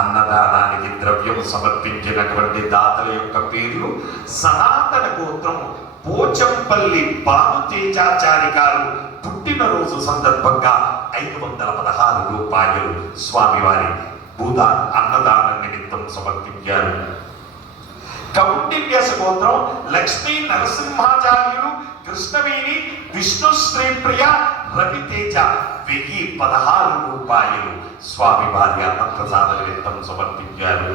అన్నదానానికి ద్రవ్యం సమర్పించినటువంటి దాతల యొక్క పేర్లు: సనాతన గోత్రం పోచంపల్లి భానుతేజాచారి గారు పుట్టినరోజు సందర్భంగా 516 రూపాయలు స్వామివారి అన్నదాన నిమిత్తం సమర్పించారు. కౌండిన్య గోత్రం లక్ష్మీ నరసింహాచార్యులు కృష్ణవేణి విష్ణు శ్రీప్రియ రవితేజ 1016 రూపాయలు స్వామివారి అన్నప్రసాద నిమిత్తం సమర్పించారు.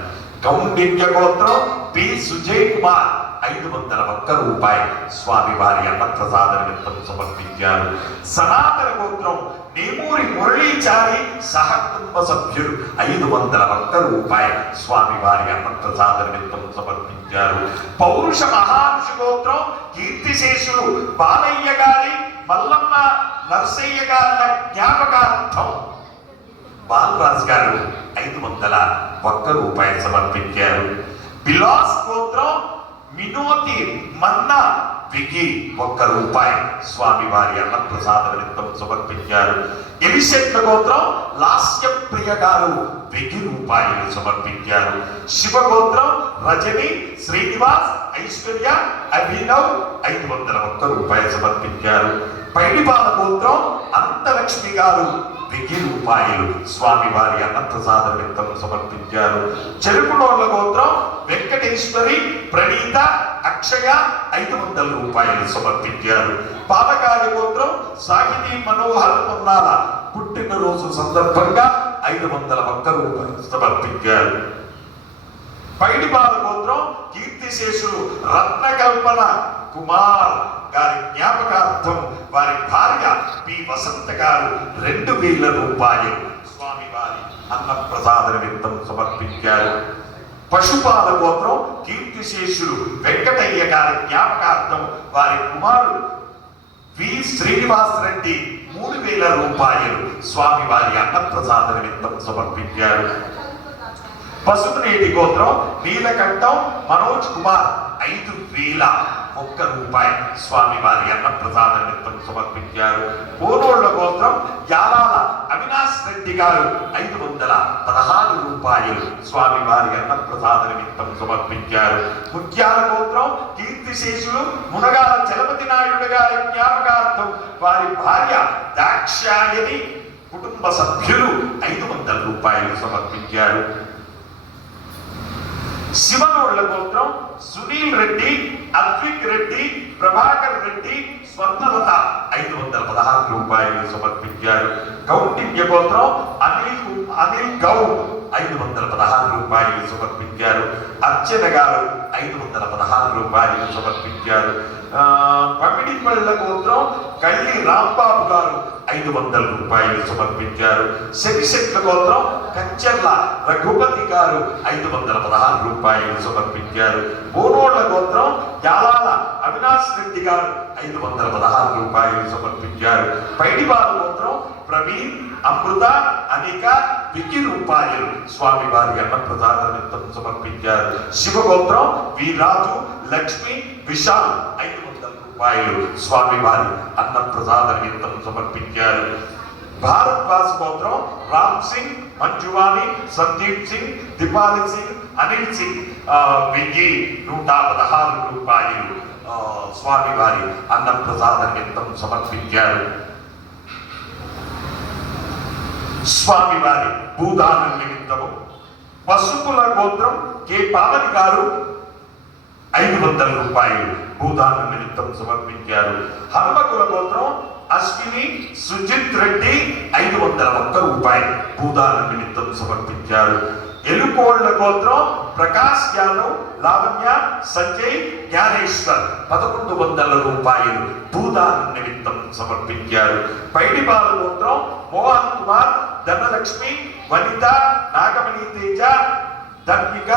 కౌండిన్య గోత్రం పి సుజయ్ కుమార్ 501 రూపాయలు స్వామివారి అన్నప్రసాద నిమిత్తం సమర్పించారు. సనాతన గోత్రం నేమూరి మురళీచారి సహకుటుంబ సభ్యులు 501 రూపాయలు స్వామివారి అన్నప్రసాద నిమిత్తం సమర్పించారు. పౌరుష మహారుషి గోత్రం కీర్తిశేషులు బాలయ్య గారి మల్లమ్మ నరసయ్య గారి జ్ఞాపకార్థం బాలరాజు గారు 501 రూపాయలు సమర్పించారు. బిలాస్ గోత్రం మినోతి మన్నా 1 రూపాయి స్వామివారి అన్నప్రసాద నిమిత్తం సమర్పించారు. ఎలిశెట్ల గోత్రం లాస్యప్రియ గారు 1 రూపాయలు సమర్పించారు. శివగోత్రం రజని శ్రీనివాస్ ఐశ్వర్య అభినవ్ 501 రూపాయలు సమర్పించారు. పైడిపాల గోత్రం అనంతలక్ష్మి గారు 1 రూపాయలు స్వామివారి అన్నప్రసాద నిమిత్తం సమర్పించారు. చెరుకునోళ్ల గోత్రం వెంకటేశ్వరి ప్రణీత అక్షయ 500 రూపాయలు సమర్పించారు. పాలకాయ గోత్రం సాహితీ మనోహర్ పొన్నాల పుట్టినరోజు సందర్భంగా 501 రూపాయలు సమర్పించారు. పైడిపాల గోత్రం కీర్తిశేషులు రత్నకల్పన కుమార్ గారి జ్ఞాపకార్థం వారి భార్య పి వసంత గారు 2000 రూపాయలు స్వామివారి అన్నప్రసాద నిమిత్తం సమర్పించారు. పశుపాల గోత్రం కీర్తిశేషులు వెంకటయ్య గారి జ్ఞాపకార్థం వారి కుమారుడు వి శ్రీనివాస్ రెడ్డి 3000 రూపాయలు స్వామివారి అన్నప్రసాద నిమిత్తం సమర్పించారు. పసుపునేటి గోత్రం నీలకంఠం మనోజ్ కుమార్ 5001 రూపాయలు స్వామివారి అన్నప్రసాద నిమిత్తం సమర్పించారు. కోనోళ్ల గోత్రం యాలాల అవినాష్ రెడ్డి గారు 516 రూపాయలు స్వామివారి అన్నప్రసాద నిమిత్తం సమర్పించారు. ముత్యాల గోత్రం కీర్తిశేషులు మునగాల చలపతి నాయుడు గారి జ్ఞాపకార్థం వారి భార్య దాక్షాయని కుటుంబ సభ్యులు 500 రూపాయలు సమర్పించారు. శివనోళ్ల గోత్రం సునీల్ రెడ్డి అద్విక్ రెడ్డి ప్రభాకర్ రెడ్డి స్వర్ణలత 516 రూపాయలు సమర్పించారు. కౌండిన్య గోత్రం అనిల్ గౌడ్ 516 రూపాయలు సమర్పించారు. అర్చన గారు 516 రూపాయలు సమర్పించారు. పమిడిపళ్ళ గోత్రం కళ్ళి రాంబాబు గారు 500 రూపాయలు సమర్పించారు. శనిశెట్ల గోత్రం కంచెర్ల రఘుపతి గారు 516 రూపాయలు సమర్పించారు. బోనోళ్ల గోత్రం యాలాల అవినాష్ రెడ్డి గారు 516 రూపాయలు సమర్పించారు. పైడిపాల గోత్రం ప్రవీణ్ అమృత అనిక 1 రూపాయలు స్వామివారి అన్నప్రసాద నిమిత్తం సమర్పించారు. శివగోత్రం వీరాజు లక్ష్మి విశాల్ 500 రూపాయలు స్వామివారి అన్నప్రసాద నిమిత్తం సమర్పించారు. భారద్వాజ్ గోత్రం రామ్ సింగ్ మంజువాణి సందీప్ సింగ్ దీపాలి సింగ్ అనిల్ సింగ్ 116 రూపాయలు స్వామివారి అన్నప్రసాద నిమిత్తం సమర్పించారు. స్వామివారి భూదాన నిమిత్తము పసుపుల గోత్రం కె పావని గారు 500 రూపాయలు భూదాన నిమిత్తం సమర్పించారు. హనుమకుల గోత్రం అశ్విని సుజిత్ రెడ్డి 501 రూపాయలు భూదాన నిమిత్తం సమర్పించారు. ఎలుకోళ్ల గోత్రం ప్రకాష్ యాదవ్ లావణ్య సంజయ్ జ్ఞానేశ్వర్ 1100 రూపాయలు భూదాన నిమిత్తం సమర్పించారు. పైడిపాల గోత్రం మోహన్ కుమార్ ధనలక్ష్మి వనిత నాగమణి తేజ ధర్మిక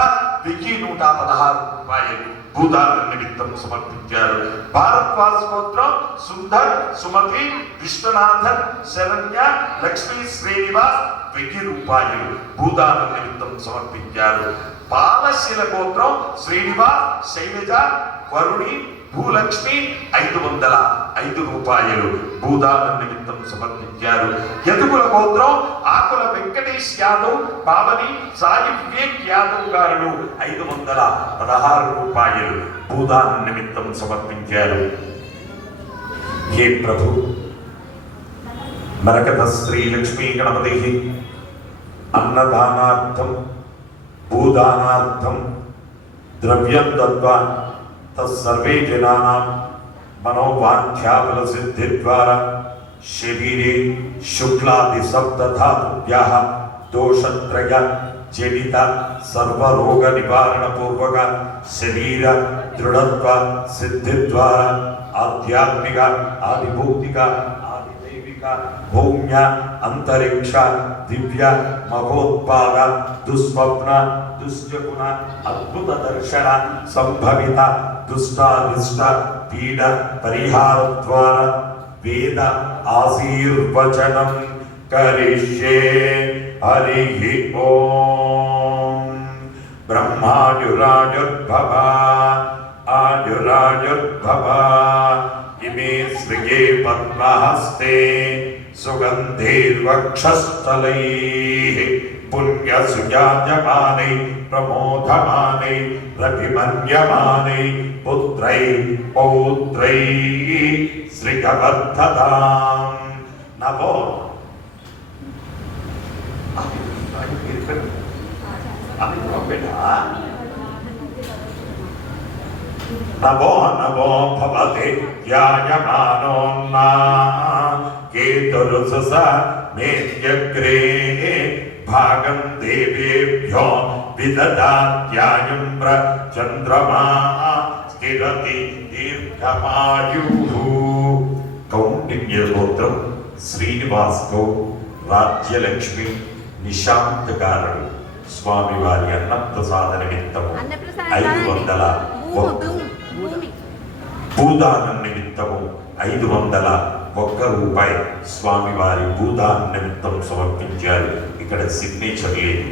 1116 రూపాయలు భూదాన నిమిత్తం సమర్పించారు. భారద్వాజ్ గోత్రం సుందర్ సుమతి విశ్వనాథన్ శరణ్య లక్ష్మీ శ్రీనివాస్ 1000 రూపాయలు భూదాన నిమిత్తం సమర్పించారు. పాలశీల గోత్రం శ్రీనివాస్ శైలజ వరుణి భూలక్ష్మి 505 రూపాయలు భూదానం నిమిత్తం సమర్పించారు. యదుకుల గోత్రం ఆకుల వెంకటేష్ యాదవ్, పావని సాయి వివేక్ యాదవ్ గారు 516 రూపాయలు భూదానం నిమిత్తం సమర్పించారు. హే ప్రభు, మరకత శ్రీ లక్ష్మీ గణపతి అన్నదానార్థం భూదానార్థం ద్రవ్యం దత్వా తత్సర్వే జనానాం మనోవాంఛాఫల సిద్ధి ద్వారా శరీరే శుక్లాది సప్తధాతుభ్యః దోషత్రయ జనిత సర్వరోగ నివారణ పూర్వక శరీర దృఢత్వ సిద్ధి ద్వారా ఆధ్యాత్మిక ఆదిభౌతిక భౌమ్య అంతరిక్ష దివ్య మహోత్పాద దుస్వప్న దుశ్చగుణ అద్భుత దర్శన సంభవిత దుష్టారిష్ట పీడ పరిహార ద్వారా వేద ఆశీర్వచనం కరిష్యే. హరి ఓం. బ్రహ్మాయురాయుర్భవ ఆయురాయుర్భవ ఇమే శ్రియే పద్మహస్తే సుగంధైర్వక్షస్థలైః పుణ్యసుజాయమానై ప్రమోదమానై రవిమన్యమానై పుత్రై పౌత్రై శ్రీగవర్ధతాం. నమో నమో నమో భవతే ధ్యాయమానోన్నా కేతురుసస మేత్యగ్రే భాగం దేవేభ్యో విదదాత్యాయం చంద్రమా స్థిరతి దీర్ఘమాయుః. కౌండిన్య గోత్రం శ్రీనివాస్ గౌడ్ రాజ్యలక్ష్మి నిశాంత్ గారు స్వామివారి అన్నప్రసాద నిమిత్తము 501 భూదానం నిమిత్తము 501 రూపాయి స్వామివారి భూదానం నిమిత్తం సమర్పించారు. ఇక్కడ సిగ్నేచర్ లేదు.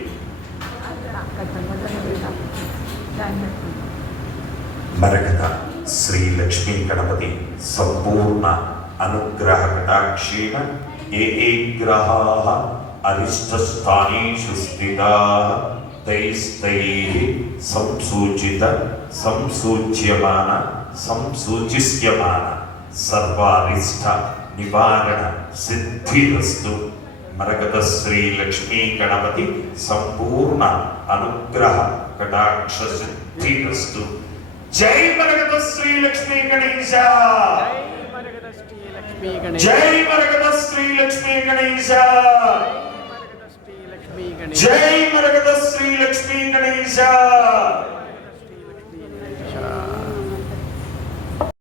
మరకత శ్రీ లక్ష్మీ గణపతి సంపూర్ణ అనుగ్రహ కటాక్షేణ ఏ గ్రహాః అరిష్టస్థానేషు స్థితాః తైస్తైః సంసూచిత సంసూచ్యమాన సంసూచిస్యమాన సర్వారిష్ట నివారణ సిద్ధిరస్తు. మరకత శ్రీ లక్ష్మీ గణపతి సంపూర్ణ అనుగ్రహ కటాక్ష సిద్ధిరస్తు. జై మరకత శ్రీ లక్ష్మీ గణేశ. జై మరకత శ్రీ లక్ష్మీ గణేశ. జై మరకత శ్రీ లక్ష్మీ గణేశ.